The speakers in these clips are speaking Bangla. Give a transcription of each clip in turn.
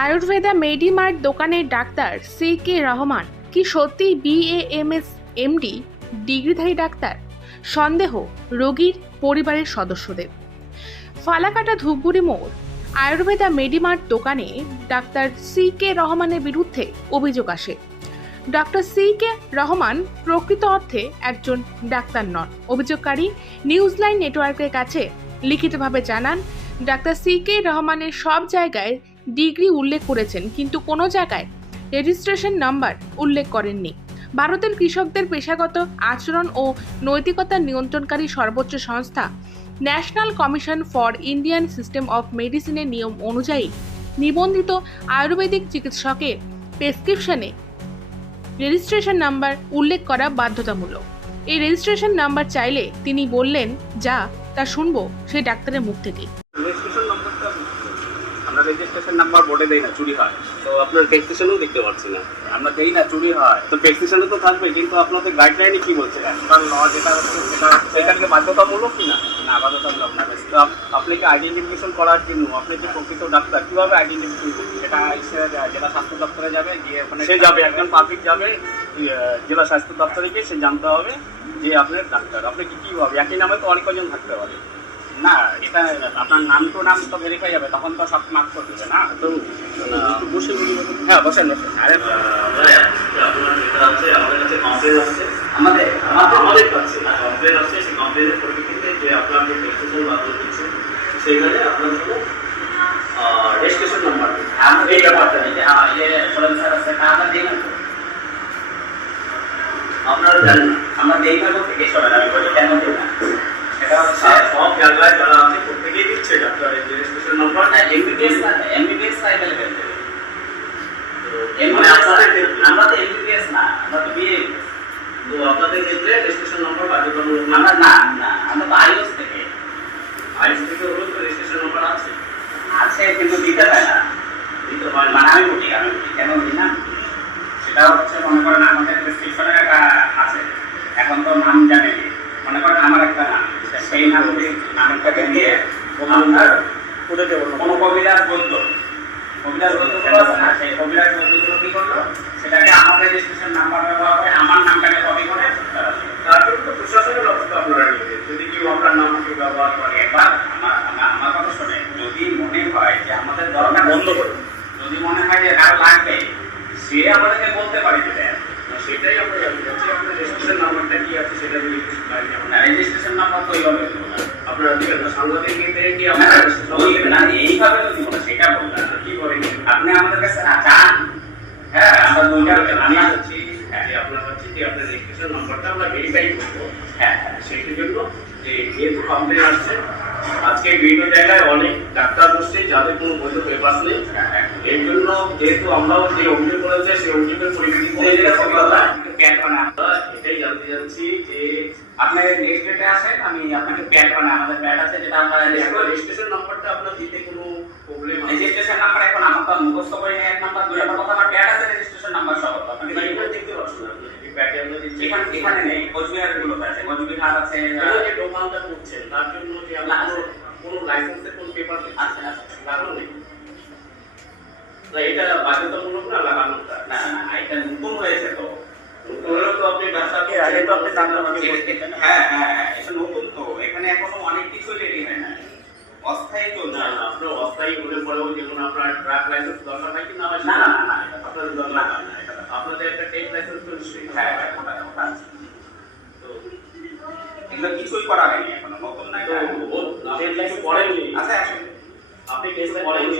আয়ুর্বেদা মেডিমার্ট দোকানের ডাক্তার CK রহমান কি সত্যি BAMS MD ডিগ্রিধারী ডাক্তার? সন্দেহ রোগীর পরিবারের সদস্যদের। ফালাকাটা ধূপগুড়ি মোড় আয়ুর্বেদা মেডিমার্ট দোকানে ডাক্তার CK রহমানের বিরুদ্ধে অভিযোগ আসে। ডক্টর CK রহমান প্রকৃত অর্থে একজন ডাক্তার নন। অভিযোগকারী নিউজলাইন নেটওয়ার্কের কাছে লিখিতভাবে জানান, ডাক্তার CK রহমানের সব জায়গায় ডিগ্রি উল্লেখ করেছেন, কিন্তু কোনো জায়গায় রেজিস্ট্রেশন নাম্বার উল্লেখ করেননি। ভারতের কৃষকদের পেশাগত আচরণ ও নৈতিকতা নিয়ন্ত্রণকারী সর্বোচ্চ সংস্থা national commission for Indian system of মেডিসিনের নিয়ম অনুযায়ী নিবন্ধিত আয়ুর্বেদিক চিকিৎসকের প্রেসক্রিপশনে রেজিস্ট্রেশন নাম্বার উল্লেখ করা বাধ্যতামূলক। এই রেজিস্ট্রেশন নাম্বার চাইলে তিনি বললেন, যা তা শুনবো সেই ডাক্তারের মুখ থেকে। রেজিস্ট্রেশন নাম্বারটা আমরা রেজিস্ট্রেশন নাম্বার বোর্ডে দেই না, চুরি হয়। তো আপনার প্রেসক্রিপশনও দেখতে পাচ্ছি না, আমরা দেই না, চুরি হয়। তো প্রেসক্রিপশনে তো থাকবে, কিন্তু আপনাদের গাইডলাইনে কি বলছে? এখন ল যেটা হচ্ছে সেটাকে বাধ্যতামূলক কিনা? না, বাধ্যতামূলক না। তো আপনাকে আইডেন্টিফিকেশন করার জন্য আপনি যে প্রকৃত ডাক্তার কীভাবে আইডেন্টিফিকেশন করবেন? সেটা জেলা স্বাস্থ্য দপ্তরে যাবে, গিয়ে ওখানে সে যাবে, একজন পাবলিক যাবে জেলা স্বাস্থ্য দপ্তরে গিয়ে সে জানতে হবে যে আপনার ডাক্তার। আপনি কীভাবে একই নামে তো অনেক কজন থাকতে পারে না, এটা আপনার নাম তো ভেরিফাই হবে, তখন তো সব মার্ক করে দেবে না। তো বসে হ্যাঁ বসেন বসেন। আরে আপনার যেটা আছে আমাদের কাছে কমপ্লেন আসছে, আমাদের কাছে কমপ্লেন আসছে। সেই কমপ্লেনের পরিপ্রেক্ষিতে যে আপনার যে রেজিস্ট্রেশন বাতিল দিচ্ছে, সেখানে আপনার জন্য রেজিস্ট্রেশন নাম্বার এই ব্যাপারটা আপনারা জানেন না। আমরা দেখবো থেকে সবাই আমি বলি কেন দেব না, সেটা হচ্ছে সব জায়গায় যারা আছে প্রত্যেকেই দিচ্ছে doctor registration number. MBBS cycle মানে আপনাদের আমরা তো এমবিবিএস না, আমরা তো বিএ। তো আপনাদের ক্ষেত্রে রেজিস্ট্রেশন নাম্বার বাধ্যতামূলক না। আমরা না না আমরা তো আইএস থেকে হলো তো রেজিস্ট্রেশন নাম্বার আছে, কিন্তু দিতে পারে না। দিতে হয় না। মানে আমি বলি কেন দিই না, সেটা হচ্ছে মনে করেন আমাদের প্রেসক্রিপশনে একটা আছে, এখন তো নাম জানেনি, মনে করেন আমার একটা নাম, সেই নামটাকে নিয়ে আপনার কোনো কবিরাজ বলতো, সেই কবিরাজ বলতো কি করলো, সেটাকে আমার রেজিস্ট্রেশন নাম্বার ব্যবহার করে আমার নামটাকে কপি করে তারপর তো প্রশাসনের ব্যবস্থা আপনারা নিতে, যদি কেউ আপনার নাম কেউ ব্যবহার করে। এবার আমার কথা শোনে, যদি মনে হয় যে আমাদের দরকার বন্ধ করে, যদি মনে হয় যে কারো লাগবে, সে আমাদেরকে বলতে পারে যেটা, সেটাই আমরা জানতে চাচ্ছি। আপনার রেজিস্ট্রেশন নাম্বারটা কি আছে সেটা যদি রেজিস্ট্রেশন নাম্বার তো এইভাবে আপনারা দিবেন না, সাংবাদিকদের কি না, এইভাবে তো দিব না, সেটা বললাম। কি করেন আপনি আমাদের কাছে চান? হ্যাঁ, আমরা আমি চাচ্ছি যে আপনার কাছে যে আপনার রেজিস্ট্রেশন নাম্বারটা আমরা ভেরিফাই করবো। হ্যাঁ, সেই জন্য যে যেহেতু কমপ্লেন আসছে, আজকে বিভিন্ন জায়গায় অনেক ডাক্তার বসছে যাদের কোনো বৈধ পেপার নেই। এর জন্য যেহেতু আমরাও যে অভিযোগ করেছে সেই অভিযোগের পরিপ্রেক্ষিতে এটাই জানতে চাচ্ছি যে আপনার নেক্সট ডেটে আসেন, আমি আপনাকে প্যাড বানাই, আমাদের প্যাড আছে যেটা আমরা রেজিস্ট্রেশন নাম্বারটা আপনার দিতে কোনো প্রবলেম আছে? রেজিস্ট্রেশন নাম্বার এখন আমার তো মুখস্থ করে নিয়ে এক নাম্বার দুই নাম্বার কথা, আমার প্যাড আছে রেজিস্ট্রেশন নাম্বার সহ। আপনি দেখতে পাচ্ছেন না, যদি প্যাটে আমরা দিচ্ছি এখানে নেই, কোচবিহার গুলো আছে, কোচবিহার আছে। যে দোকানটা করছেন তার জন্য যে আপনার কোনো লাইসেন্সের কোনো পেপার আচ্ছা লাগানো নেই না, এটা বাধ্যতামূলক না লাগানোটা? না না, এটা নতুন হয়েছে তো। হলেও তো আপনি ডাক্তারকে আগে তো আপনি হ্যাঁ হ্যাঁ, এটা নতুন তো, এখানে এখনো অনেক কিছু রেডি হয় না, অস্থায়ী তো না না, আপনার অস্থায়ী হলে পরেও যেমন আপনার ট্রাক লাইসেন্স দরকার হয় কি না হয়? না না না, আপনাদের দরকার হয় না। আপনাদের একটা টেক লাইসেন্স তো নিশ্চয়ই। হ্যাঁ তো এগুলো কিছুই করা হয়নি এখনো, নতুন না। টেক লাইসেন্স করেননি? আচ্ছা, আপনি টেক লাইসেন্স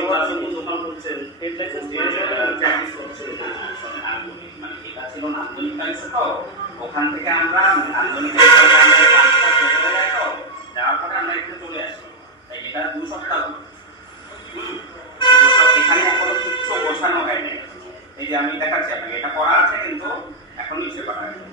দোকান করছেন, টেক লাইসেন্স দিয়ে প্র্যাকটিস করছেন। মানে এটা ছিল নান্দনিক কালেকশন তো, ওখান থেকে আমরা নান্দনিক যাওয়ার পরে আমরা এখানে চলে আসি, তাই এটা 2 সপ্তাহ এখানে এখনো কিচ্ছু বসানো হয়নি। এই যে আমি দেখাচ্ছি আপনাকে, এটা করা আছে কিন্তু এখন ইচ্ছে করা হয়নি।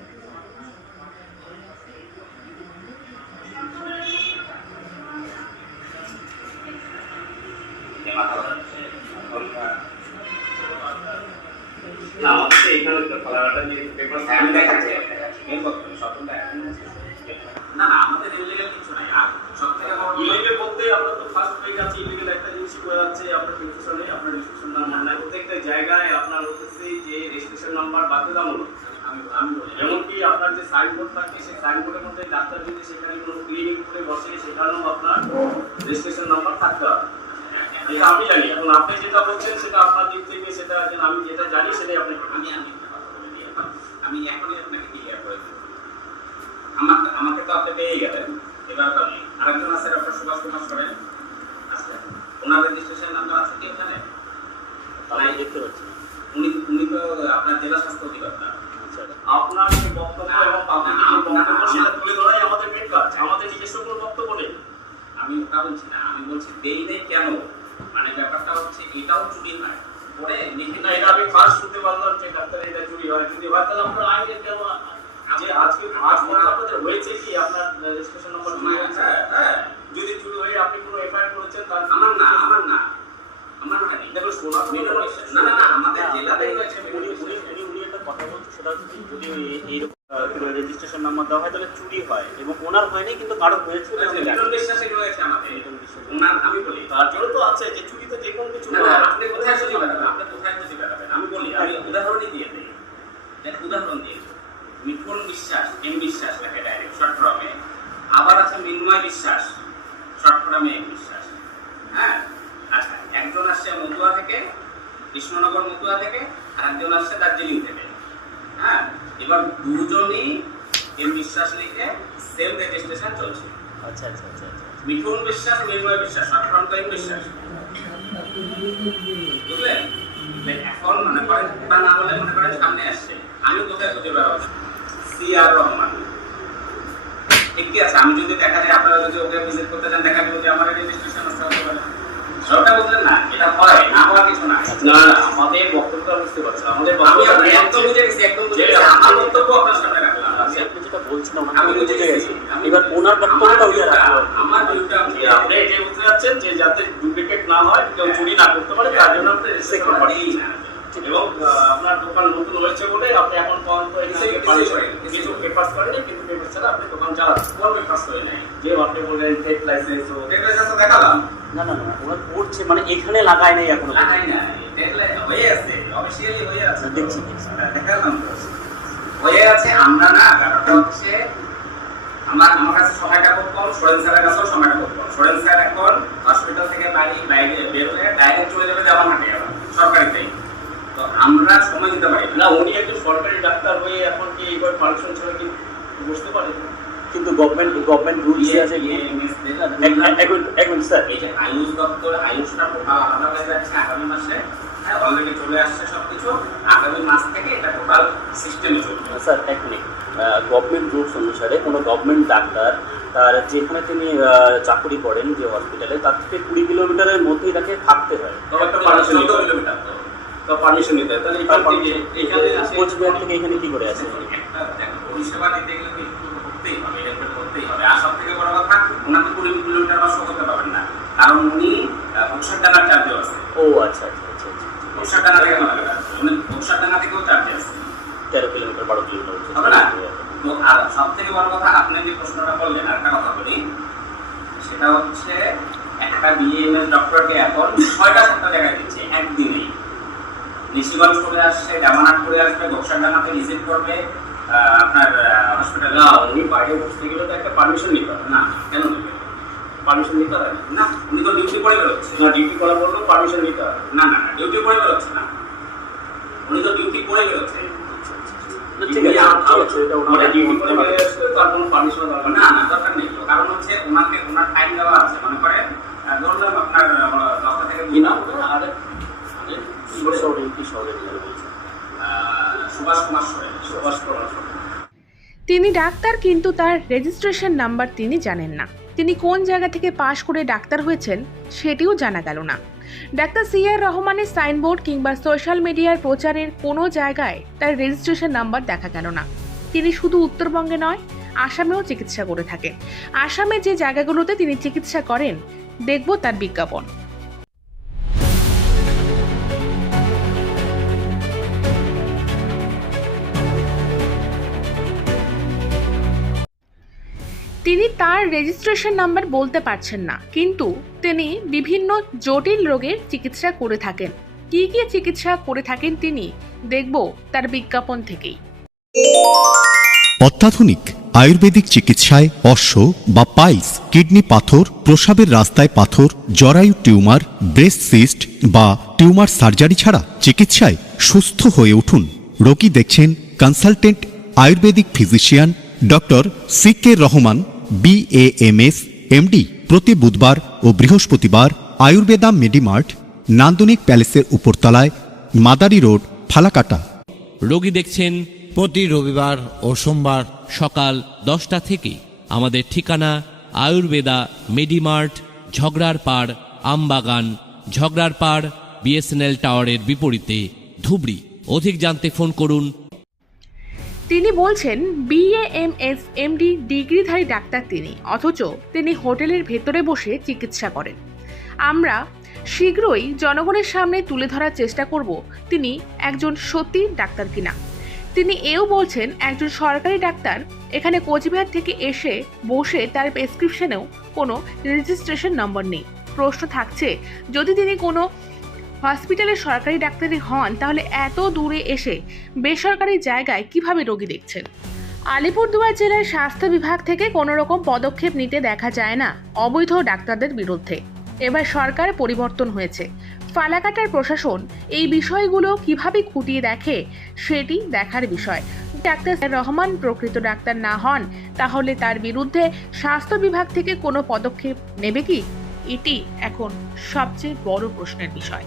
না, আমাদের এখানে ফালাকাটা যে পেপার আমি দেখাচ্ছি না না, আমাদের ইলিগাল কিছু নাই। আর সব থেকে ইলিগাল বলতে আপনার তো ফার্স্ট পেজ আছে, ইলিগাল একটা জিনিস করে যাচ্ছে আপনার প্রেসক্রিপশনে, আপনার রেজিস্ট্রেশন নাম্বার নাই, জায়গায় আপনার হচ্ছে যে রেজিস্ট্রেশন নাম্বার বাধ্যতামূলক। আমি বলি এমনকি আপনার যে সাইনবোর্ড থাকে সেই সাইনবোর্ডের মধ্যে ডাক্তার যদি সেখানে কোনো ক্লিনিক করে বসে সেখানেও আপনার রেজিস্ট্রেশন নাম্বার থাকতে হবে। এটা আমি জানি। এখন আপনি যেটা বলছেন সেটা আপনার দিক থেকে সেটা আমি যেটা জানি সেটাই আপনি আমি এখনই আপনাকে ক্লিয়ার করে দেবো। আমাকে তো আপনি পেয়ে গেলেন, এবার আপনি আরেকজন আছে ডক্টর সুভাষ কুমার সরেন, আচ্ছা ওনার রেজিস্ট্রেশন নাম্বার আছে কি ওখানে? আমি দেখতে পাচ্ছি। উনি তো আপনার জেলা স্বাস্থ্য অধিকর্তা। আপনার যে বক্তব্য এবং পাবলিক বক্তব্য সেটা তুলে ধরাই আমাদের মেন কাজ। আমাদের নিজস্ব কোনো বক্তব্য নেই। আমি ওটা বলছি না, আমি বলছি দেই নেই কেন, মানে ব্যাপারটা হচ্ছে এটাও চুরি হয় পরে লিখে না, এটা আমি ফার্স্ট শুনতে পারলাম যে ডাক্তার এটা চুরি হয়। যদি হয় তাহলে আপনার আইনের কেন যে আজকে আজ পর্যন্ত আপনাদের হয়েছে কি আপনার রেজিস্ট্রেশন নম্বর চুরি হয়েছে? যদি চুরি হয়ে আপনি কোনো এফআইআর করেছেন তার আমার হয়নি। দেখুন শোনা না আমাদের জেলাতে হয়েছে। উনি একটা কথা বলছে, সেটা হচ্ছে যদি এইরকম রেজিস্ট্রেশন নাম্বার দেওয়া হয় তাহলে চুরি হয়, এবং ওনার হয়নি কিন্তু কারো হয়েছে। মিঠুন বিশ্বাসের হয়েছে আমাদের। ওনার আমি বলি তার জন্য তো আছে যে চুরি তো যে কোনো কিছু না আপনি কোথায় খুঁজে বেড়াবেন, আপনি কোথায় খুঁজে বেড়াবেন? আমি বলি, আমি উদাহরণই দিয়ে দিই। উদাহরণ দিই, মিঠুন বিশ্বাস, এম বিশ্বাস লেখে ডাইরেক্ট শর্ট ফর্মে। আবার আছে মিন্ময় বিশ্বাস, শর্ট ফর্মে এম বিশ্বাস। হ্যাঁ, আচ্ছা, একজন আসছে মতুয়া থেকে, কৃষ্ণনগর মতুয়া থেকে, আর একজন আসছে দার্জিলিং থেকে। হ্যাঁ, এবার দুজনই এম বিশ্বাস লিখে সেম রেজিস্ট্রেশন চলছে। আচ্ছা আচ্ছা আচ্ছা আচ্ছা। মিঠুন বিশ্বাস, মিন্ময় বিশ্বাস, শর্ট ফর্ম তো এম বিশ্বাস। বুঝলেন? এখন মনে করেন ওটা না হলে মনে করেন সামনে আসছে, আমি কোথায় খুঁজে বেড়াবো? সিআর রহমান ঠিক আছে। আমি যদি দেখা যায় আপনারা যদি ওকে ভিজিট করতে চান, দেখা যাবে যে আমার রেজিস্ট্রেশন আছে হতে পারে। সবটা বুঝলেন না? এটা হয় না, হওয়ার কিছু না। না আমাদের বক্তব্যটা বুঝতে পারছেন। আমাদের আমি বক্তব্য একদম বুঝে গেছি, একদম বুঝে গেছি। আমার বক্তব্য আপনার সামনে রাখলাম। আপনি যেটা বলছেন ওনাকে আমি বুঝে গেছি। এবার ওনার বক্তব্যটা উঠে রাখলো। আমার ভিউটা আপনি যে বুঝতে যাচ্ছেন যে যাতে ডুপ্লিকেট না হয়, কেউ চুরি না করতে পারে, তার জন্য আপনি রেজিস্ট্রেশন দিই না। এবং আপনার দোকান নতুন হয়েছে বলে আপনি এখন পর্যন্ত কিছু পেপারস করেন, কিন্তু পেপার ছাড়া আপনি দোকান চালাচ্ছেন। কোন পেপারস করে নাই? যে আপনি বললেন টেক লাইসেন্স ও দেখালাম না না না, ওরা করছে মানে এখানে লাগায় নাই এখনো। লাগাই না, ডেডলাইন হয়ে আছে, অফিশিয়ালি হয়ে আছে। দেখছি দেখালাম তো হয়ে আছে। আমরা না, ব্যাপারটা হচ্ছে আমার কাছে সময়টা খুব কম, সোরেন স্যারের কাছেও সময়টা খুব কম। সোরেন স্যার এখন হসপিটাল থেকে বাইরে বের হয়ে ডাইরেক্ট চলে যাবে জামালহাটে সরকারিতেই। তো আমরা সময় দিতে পারি না। উনি একজন সরকারি ডাক্তার হয়ে এখন কি এইবার পারমিশন ছাড়া কি বুঝতে পারেন? কিন্তু গভর্নমেন্ট রুলস আছে। একদম স্যার, এই যে আয়ুষ দপ্তর, আয়ুষটা টোটাল আলাদা হয়ে যাচ্ছে আগামী মাসে। অলরেডি চলে আসছে সবকিছু। আগামী মাস থেকে এটা টোটাল সিস্টেমে চলবে। স্যার এক মিনিট, গভর্নমেন্ট রুলস অনুসারে কোনো গভর্নমেন্ট ডাক্তার তার যেখানে তিনি চাকরি করেন যে হসপিটালে, তার থেকে 20 কিলোমিটারের মধ্যেই তাকে থাকতে হয়। তবে একটা পারমিশন নিতে হবে। কিলোমিটার তো পারমিশন নিতে হয়। তাহলে এখান থেকে এখানে আসে কোচবিহার থেকে এখানে কি করে আসে? একটা পরিষেবা দিতে গেলে তো একটু করতেই হবে, এটা করতেই হবে। আর সব থেকে বড় কথা, ওনাকে 20 কিলোমিটার বাসও করতে পারবেন না, কারণ উনি বক্সারডাঙ্গার চার্জে আছে। ও আচ্ছা আচ্ছা আচ্ছা আচ্ছা। বক্সারডাঙ্গা থেকে উনি বক্সারডাঙ্গা থেকেও চার্জে আছে। 13 কিলোমিটার 12 কিলোমিটার হবে না? তো আর সব থেকে বড় কথা, আপনি যে প্রশ্নটা করলেন, আর একটা কথা বলি, সেটা হচ্ছে একটা বিএমএস ডক্টরকে এখন 6টা 7টা জায়গায় দিচ্ছে একদিনেই। নিশিগঞ্জ করে আসছে, জামানাট করে আসবে, বক্সারডাঙ্গাতে ভিজিট করবে, আপনার হসপিটালে। না, উনি বাইরে বসতে গেলে তো একটা পারমিশন নিতে হবে। না, কেন নেবে? পারমিশন নিতে হবে না, উনি তো ডিউটি করে বেরোচ্ছে। না, ডিউটি করা বললেও পারমিশন নিতে হবে। না না, ডিউটি করে বেরোচ্ছে না, উনি তো ডিউটি করে বেরোচ্ছে। ঠিক আছে, এটা ওনারা ডিউটি করে বেরিয়ে আসলে তার কোনো পারমিশন দরকার না না, দরকার নেই তো। কারণ হচ্ছে ওনাকে ওনার টাইম দেওয়া আছে। মনে করেন ধরলাম আপনার 10টা থেকে কি না। আর কি শহরে সুভাষ কুমার সরেন। সুভাষ করার তিনি ডাক্তার, কিন্তু তার রেজিস্ট্রেশন নাম্বার তিনি জানেন না। তিনি কোন জায়গা থেকে পাশ করে ডাক্তার হয়েছেন সেটিও জানা গেল না। ডাক্তার সিআর রহমানের সাইনবোর্ড কিংবা সোশ্যাল মিডিয়ার প্রচারের কোনো জায়গায় তার রেজিস্ট্রেশন নাম্বার দেখা গেল না। তিনি শুধু উত্তরবঙ্গে নয়, আসামেও চিকিৎসা করে থাকেন। আসামে যে জায়গাগুলোতে তিনি চিকিৎসা করেন, দেখব তার বিজ্ঞাপন। তিনি তার রেজিস্ট্রেশন নাম্বার বলতে পারছেন না, কিন্তু তিনি বিভিন্ন জটিল রোগের চিকিৎসা করে থাকেন। কি কি চিকিৎসা করে থাকেন তিনি দেখব তার বিজ্ঞাপন থেকেই। অত্যাধুনিক আয়ুর্বেদিক চিকিৎসায় অশ্ব বা পাইলস, কিডনি পাথর, প্রস্রাবের রাস্তায় পাথর, জরায়ু টিউমার, ব্রেস্ট সিস্ট বা টিউমার সার্জারি ছাড়া চিকিৎসায় সুস্থ হয়ে উঠুন। রোগী দেখছেন consultant Ayurvedic physician doctor CK Rahman BAMS MD। প্রতি বুধবার ও বৃহস্পতিবার আয়ুর্বেদা মেডিমার্ট, নান্দনিক প্যালেসের উপরতলায়, মাদারি রোড, ফালাকাটা। রোগী দেখছেন প্রতি রবিবার ও সোমবার সকাল 10টা থেকে। আমাদের ঠিকানা আয়ুর্বেদা মেডিমার্ট, ঝগড়ার পাড়, আমবাগান, ঝগড়ার পাড়, BSNL টাওয়ারের বিপরীতে, ধুবড়ি। অধিক জানতে ফোন করুন। তিনি বলছেন BAMS MD ডিগ্রিধারী ডাক্তার তিনি, অথচ তিনি হোটেলের ভেতরে বসে চিকিৎসা করেন। আমরা শীঘ্রই জনগণের সামনে তুলে ধরার চেষ্টা করব তিনি একজন সত্যি ডাক্তার কিনা। তিনি এও বলছেন একজন সরকারি ডাক্তার এখানে কোচবিহার থেকে এসে বসে তার প্রেসক্রিপশনেও কোনো রেজিস্ট্রেশন নম্বর নেই। প্রশ্ন থাকছে, যদি তিনি কোনো হসপিটালের সরকারি ডাক্তারই হন তাহলে এত দূরে এসে বেসরকারি জায়গায় কিভাবে রোগী দেখছেন। আলিপুরদুয়ার জেলার স্বাস্থ্য বিভাগ থেকে কোনো রকম পদক্ষেপ নিতে দেখা যায় না অবৈধ ডাক্তারদের বিরুদ্ধে। এবার সরকার পরিবর্তন হয়েছে, ফালাকাটার প্রশাসন এই বিষয়গুলো কিভাবে খুঁটিয়ে দেখে সেটি দেখার বিষয়। ডাক্তার রহমান প্রকৃত ডাক্তার না হন তাহলে তার বিরুদ্ধে স্বাস্থ্য বিভাগ থেকে কোনো পদক্ষেপ নেবে কি? এটি এখন সবচেয়ে বড় প্রশ্নের বিষয়।